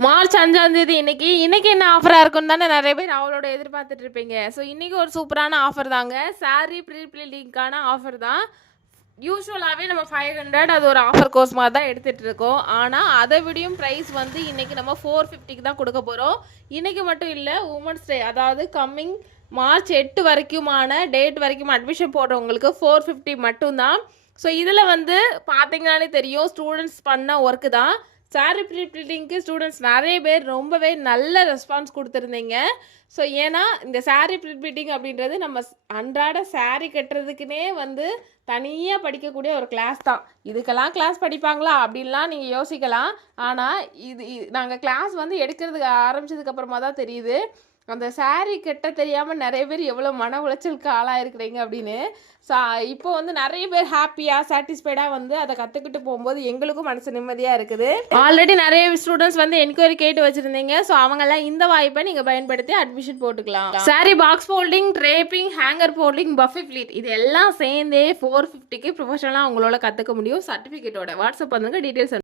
March 5ஆம் தேதி இன்னைக்கு என்ன ஆஃபராக இருக்குன்னு தானே நிறைய பேர் அவளோட எதிர்பார்த்துட்டு இருப்பீங்க. ஸோ இன்றைக்கி ஒரு சூப்பரான ஆஃபர் தாங்க. சாரீ ப்ரீ ப்ளீடிங்கான ஆஃபர் தான். யூஸ்வலாகவே நம்ம 500 அது ஒரு ஆஃபர் கோர்ஸ் மாதிரி தான் எடுத்துகிட்டு இருக்கோம். ஆனால் அதை விடையும் ப்ரைஸ் வந்து இன்றைக்கி நம்ம 450க்கு தான் கொடுக்க போகிறோம். இன்றைக்கி மட்டும் இல்லை, உமன்ஸ் டே அதாவது கம்மிங் மார்ச் 8 வரைக்குமான டேட் வரைக்கும் அட்மிஷன் போடுறவங்களுக்கு 450 மட்டும்தான். ஸோ இதில் வந்து பார்த்தீங்கன்னாலே தெரியும், ஸ்டூடெண்ட்ஸ் பண்ண ஒர்க்கு தான். சாரீ ப்ரீ ப்ளீடிங்க்கு ஸ்டூடெண்ட்ஸ் நிறைய பேர் ரொம்பவே நல்ல ரெஸ்பான்ஸ் கொடுத்துருந்தீங்க. ஸோ ஏன்னா இந்த சாரீ ப்ரீ ப்ளீடிங் அப்படின்றது நம்ம அன்றாட சாரீ கட்டுறதுக்குனே வந்து தனியாக படிக்கக்கூடிய ஒரு கிளாஸ் தான். இதுக்கெல்லாம் கிளாஸ் படிப்பாங்களா அப்படின்லாம் நீங்கள் யோசிக்கலாம். ஆனால் நாங்கள் கிளாஸ் வந்து எடுக்கிறதுக்கு ஆரம்பித்ததுக்கப்புறமா தான் தெரியுது, அந்த சாரீ கட்ட தெரியாமல் நிறைய பேர் எவ்வளோ மன உளைச்சலுக்கு ஆளாயிருக்கிறீங்க அப்படின்னு. ஸோ இப்போ வந்து நிறைய பேர் ஹாப்பியாக சாட்டிஸ்ஃபைடாக வந்து அதை கற்றுக்கிட்டு போகும்போது எங்களுக்கும் மனசு நிம்மதியாக இருக்குது. ஆல்ரெடி நிறைய ஸ்டூடெண்ட்ஸ் வந்து என்கொயரி கேட்டு வச்சுருந்தீங்க. ஸோ அவங்கெல்லாம் இந்த வாய்ப்பை நீங்கள் பயன்படுத்தி அட்மிஷன் போட்டுக்கலாம். Sari box folding, draping, hanger folding, puffy pleat இது எல்லாம் சேர்ந்தே 450க்கு ப்ரொஃபஷனலாக உங்களால் கற்றுக்க முடியும். சர்டிஃபிகேட்டோட வாட்ஸ்அப் பண்ணுங்க, டீட்டெயில்ஸ்